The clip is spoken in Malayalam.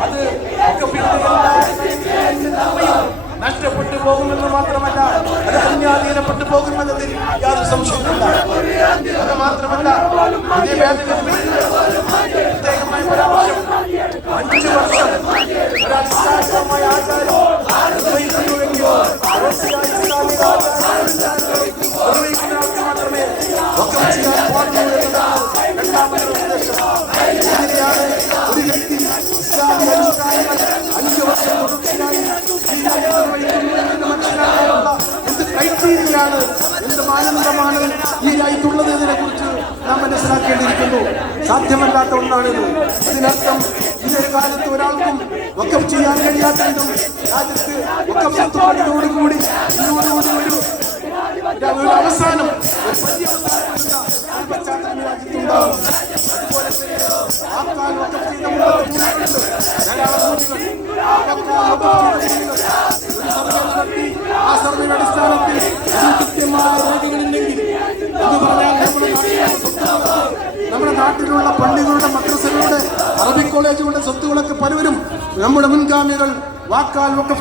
അത് നഷ്ടപ്പെട്ടു പോകുമെന്ന് മാത്രമല്ല അത് പുണ്യാധീനപ്പെട്ടു പോകുമെന്നതിൽ യാതൊരു സംശയമില്ല അത് മാത്രമല്ല പ്രത്യേകമായ പരാമർശം അഞ്ചു വർഷം ഒരു അടിസ്ഥാനപരമായ ആചാരം നിർവഹിക്കുന്നുവെങ്കിൽ ഇസ്ലാമിക ആചാരം നിർവഹിക്കുന്ന ആൾക്ക് മാത്രമേ ഒക്കെ ചെയ്യാൻ പാടുള്ളൂ എന്നതാണ് രണ്ടാമത്തെ ഇതിനെയാണ് ഒരു വ്യക്തി അഞ്ചു വർഷം തുടർച്ചയായി എന്ത് ക്രൈറ്റീരിയയാണ് എന്ത് മാനദണ്ഡമാണ് ഈ രാജ്യത്തുള്ളത് ഇതിനെ കുറിച്ച് നാം മനസ്സിലാക്കേണ്ടിയിരിക്കുന്നു. സാധ്യമല്ലാത്ത ഒന്നാണിത്. അതിനർത്ഥം ഈ ഒരു കാലത്ത് ഒരാൾക്കും ഒക്കെ ചെയ്യാൻ കഴിയാത്ത വിധം രാജ്യത്ത് ഒക്കെ ഇതിനോടുകൂടി ഒരു ഒരു അവസാനം രാജ്യത്തുണ്ടാവും അതുപോലെ തന്നെ ആക്കാൻ ഒക്കെ ചെയ്ത നടത്തി ആ സർവേയുടെ അടിസ്ഥാനത്തിൽ കൃത്യമായ രേഖകളില്ലെങ്കിൽ എന്ന് പറഞ്ഞാൽ നമ്മുടെ നമ്മുടെ നാട്ടിലുള്ള പള്ളികളുടെ മദ്രസകളുടെ അറബി കോളേജുകളുടെ സ്വത്തുകളൊക്കെ പലവരും നമ്മുടെ മുൻഗാമികൾ വാക്കാൽ ഒക്കെ